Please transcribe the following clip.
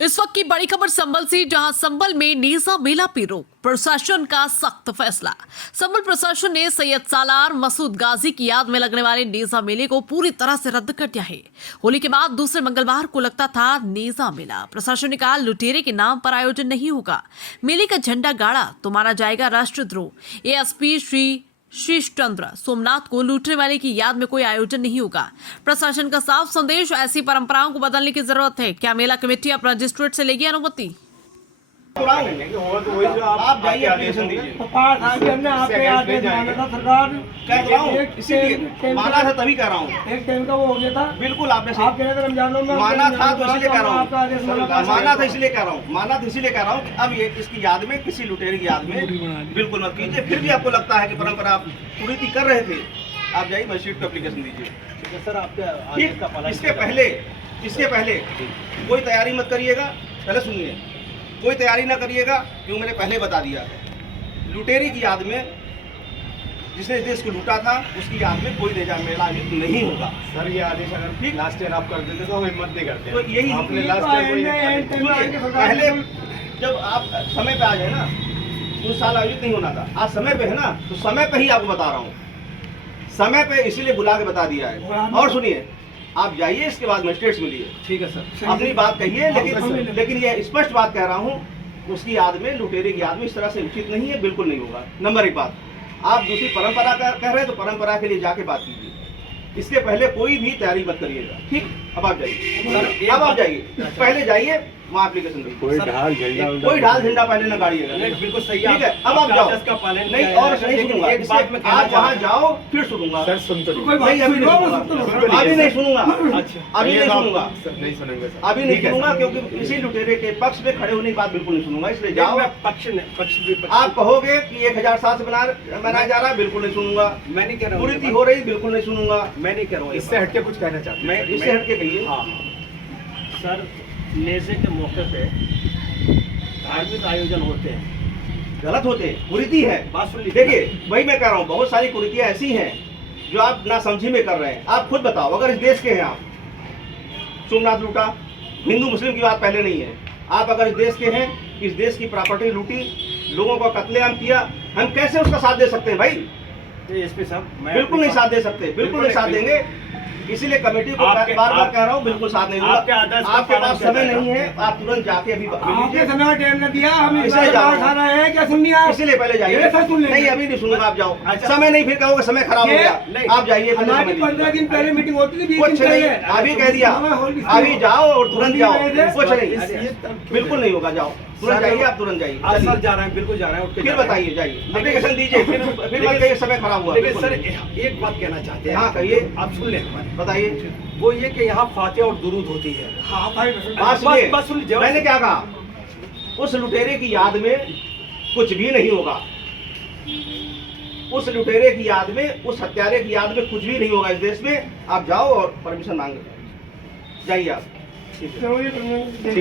इस वक्त की बड़ी खबर संभल से, जहां संभल में नेजा मेला पे रोक, प्रशासन का सख्त फैसला। संभल प्रशासन ने सैयद सालार मसूद गाजी की याद में लगने वाले नेजा मेले को पूरी तरह से रद्द कर दिया है। होली के बाद दूसरे मंगलवार को लगता था नेजा मेला। प्रशासन ने कहा लुटेरे के नाम पर आयोजन नहीं होगा। मेले का झंडा गाड़ा तो माना जाएगा राष्ट्रद्रोह। एएसपी श्री शीश चंद्र सोमनाथ को लूटने वाले की याद में कोई आयोजन नहीं होगा। प्रशासन का साफ संदेश, ऐसी परंपराओं को बदलने की जरूरत है। क्या मेला कमेटी अब मजिस्ट्रेट से लेगी अनुमति? आप जाइए, एप्लीकेशन दीजिए। इसीलिए माना था, तभी कह रहा हूँ। एक टाइम का वो हो गया था। बिल्कुल आपने आप कह रहे थे रमजानों में माना था, तो इसलिए कह रहा हूँ। माना था इसलिए कह रहा हूँ। माना था इसीलिए कह रहा हूँ कि अब ये इसकी याद में, किसी लुटेरे की याद में बिल्कुल मत कीजिए। फिर भी आपको लगता है कि परंपरा आप पूरी कर रहे थे, आप जाइए मजिस्ट्रेट को एप्लीकेशन दीजिए। सर आपके इसके पहले कोई तैयारी मत करिएगा। पहले सुनिए, कोई तैयारी ना करिएगा, क्यों मैंने पहले बता दिया। लुटेरे की याद में, जिसने इस देश को लूटा था, उसकी याद में कोई नेजा मेला आयोजित नहीं होगा। सर ये आदेश अगर ठीक लास्ट ईयर आप कर देते तो हम हिम्मत नहीं करते। तो यही आपने लास्ट ईयर पहले जब आप समय पे आ जाए ना, उस साल आयोजित नहीं होना था। आज समय पे है ना, तो समय पे ही आपको बता रहा हूँ। समय पे इसीलिए बुला के बता दिया है। और सुनिए, आप जाइए, इसके बाद मजिस्ट्रेट से मिलिए। ठीक है सर, अपनी बात कहिए, लेकिन ये स्पष्ट बात कह रहा हूँ, उसकी याद में, लुटेरे की याद में इस तरह से उचित नहीं है, बिल्कुल नहीं होगा। नंबर एक बात, आप दूसरी परंपरा का कह रहे हैं तो परंपरा के लिए जाके बात कीजिए। इसके पहले कोई भी तैयारी मत करिएगा, ठीक? अब आप जाइए, अब आप जाइए, पहले जाइए वहाँ एप्लीकेशन दीजिए। कोई ढाल झंडा पहले ना गाड़िएगा। बिल्कुल सही, ठीक है, अब आप जाओ। नहीं और नहीं सुनूंगा, आप वहाँ जाओ फिर सुनूंगा। सर सुन तो नहीं, अभी नहीं सुनूंगा, अभी नहीं सुनूंगा, अभी नहीं सुनूंगा, नहीं सुनेंगे सर, अभी नहीं सुनूंगा, क्योंकि इसी लुटेरे के पक्ष में खड़े होने की बात बिल्कुल नहीं सुनूंगा। इसलिए जाओ। आप कहोगे कि 1007 से मनाया जा रहा है, बिल्कुल नहीं सुनूंगा। मैं नहीं कह रहा हूँ कुरीति हो रही, बिल्कुल नहीं सुनूंगा। मैं नहीं कह रहा हूँ इससे हटके कुछ कहना चाहते हैं। मैं इससे हटके कहिए। हाँ सर, नेज़े के मौके पे धार्मिक आयोजन होते हैं, गलत होते हैं, कुरीति है। बात सुन लीजिए। देखिए, वही मैं कह रहा हूँ, बहुत सारी कुरीतियाँ ऐसी हैं जो आप ना समझी में कर रहे हैं। आप खुद बताओ, अगर इस देश के हैं आप, सोमनाथ लूटा, हिंदू मुस्लिम की बात पहले नहीं है। आप अगर इस देश के हैं, इस देश की प्रॉपर्टी लूटी, लोगों का कत्लेआम किया, हम कैसे उसका साथ दे सकते हैं भाई? एसपी साहब, बिल्कुल नहीं साथ दे सकते, बिल्कुल नहीं साथ देंगे। इसीलिए कमेटी को बार बार कह रहा हूँ, बिल्कुल साथ नहीं दूंगा। आपके पास समय नहीं है, आप तुरंत जाके अभी आपके समय टाइम न दिया, हम इसलिए जा रहा हूँ। खा रहे हैं क्या? सुनिए आप, इसीलिए पहले जाइए। नहीं, अभी नहीं सुनूंगा, आप जाओ। अच्छा। समय नहीं, फिर कहोगे समय खराब हो गया। आप जाइए, हमारी 15 दिन पहले मीटिंग होती थी, कुछ नहीं, अभी कह दिया, अभी जाओ और तुरंत जाओ। कुछ नहीं, बिल्कुल नहीं होगा, जाओ तुरंत जाइए, आप तुरंत जाइए। सर जा रहे हैं, बिल्कुल जा रहे हैं। फिर बताइए, जाइए, एप्लीकेशन दीजिए, फिर मत कहिए समय खराब हुआ। लेकिन सर एक बात कहना चाहते हैं। हाँ कहिए, आप सुन लें हमारी। बताइए। वो ये कि यहाँ फातिहा और दुरूद होती है। हाँ भाई, बस सुन लीजिए, मैंने क्या कहा? उस लुटेरे की याद में कुछ भी नहीं होगा। उस लुटेरे की याद में, उस हत्यारे की याद में कुछ भी नहीं होगा इस देश में। आप जाओ और परमिशन मांगे, जाइए आप। ठीक है।